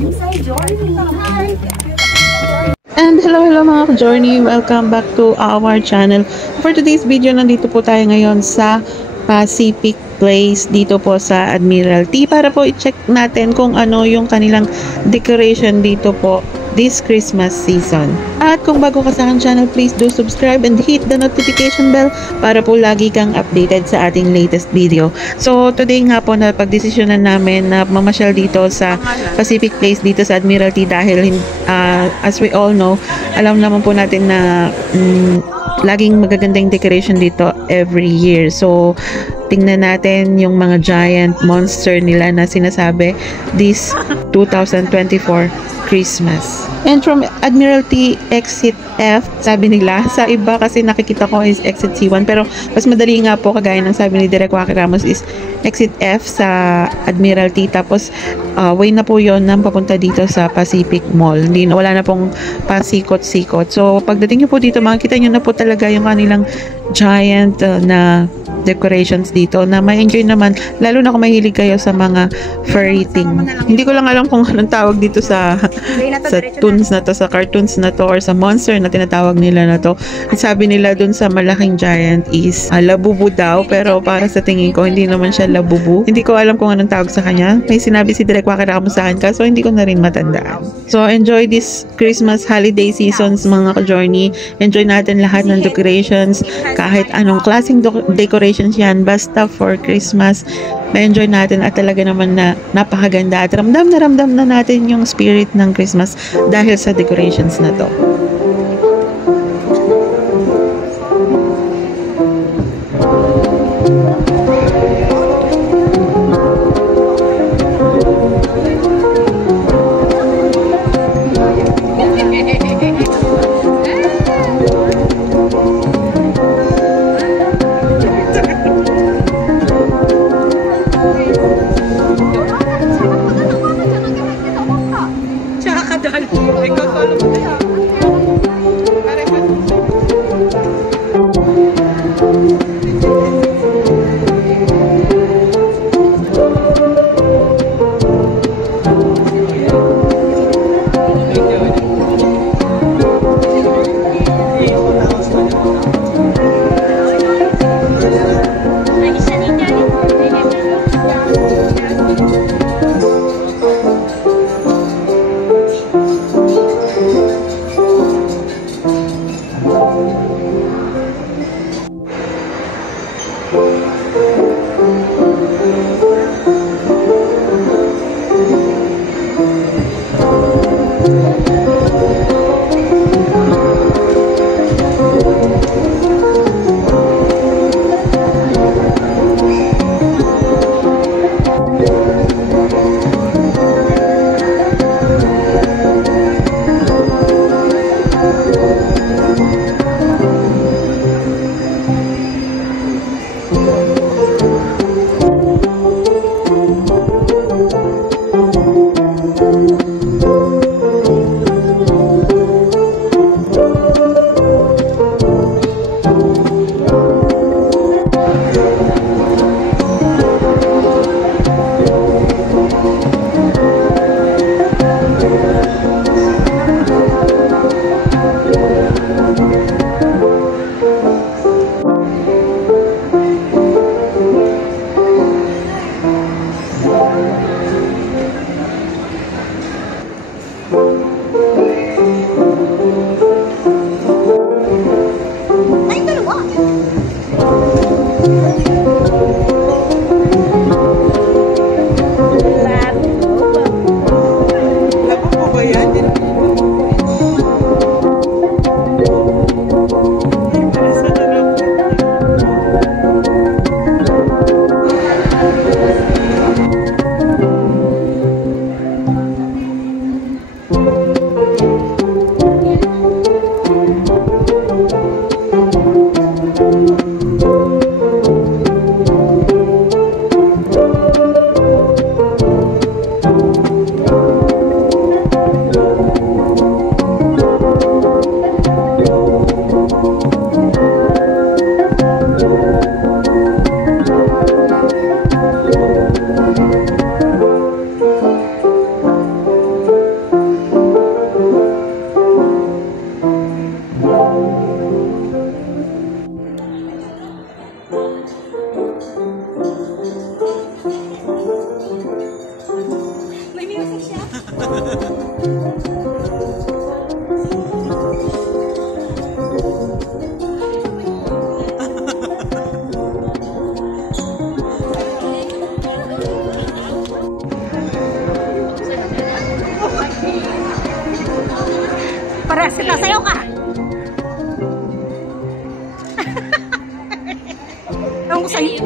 And hello mga ka-journey, welcome back to our channel. For today's video, nandito po tayo ngayon sa Pacific Place dito po sa Admiralty para po i-check natin kung ano yung kanilang decoration dito po this Christmas season. At kung bago ka sa aking channel, please do subscribe and hit the notification bell para po lagi kang updated sa ating latest video. So today nga po na pagdesisyonan namin na mamasyal dito sa Pacific Place dito sa Admiralty dahil as we all know, alam naman po natin na laging magagandang decoration dito every year. So tingnan natin yung mga giant monster nila na sinasabi this 2024 Christmas. And from Admiralty Exit F, sabi nila, sa iba kasi nakikita ko is Exit C1, pero mas madali nga po kagaya ng sabi ni Direk Waki Ramos is Exit F sa Admiralty, tapos way na po yon nang papunta dito sa Pacific Mall. Wala na pong pasikot-sikot. So pagdating nyo po dito, makikita nyo na po talaga yung kanilang giant na decorations dito na may enjoy naman, lalo na kung mahilig kayo sa mga furry thing. Hindi ko lang alam kung anong tawag dito sa toons na to, sa cartoons na to, or sa monster na tinatawag nila na to. Sabi nila dun sa malaking giant is labubu daw, pero para sa tingin ko hindi naman siya labubu. Hindi ko alam kung anong tawag sa kanya. May sinabi si Direk Waki Ramos sa akin, kaso hindi ko na rin matandaan. So enjoy this Christmas holiday seasons mga ka-journey. Enjoy natin lahat ng decorations, kahit anong klaseng decorations yan, basta for Christmas ma-enjoy natin at talaga naman na napakaganda at ramdam na natin yung spirit ng Christmas dahil sa decorations na to. Parehas kita, sayaw ka! Ewan ko sa'yo.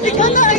Ikaw na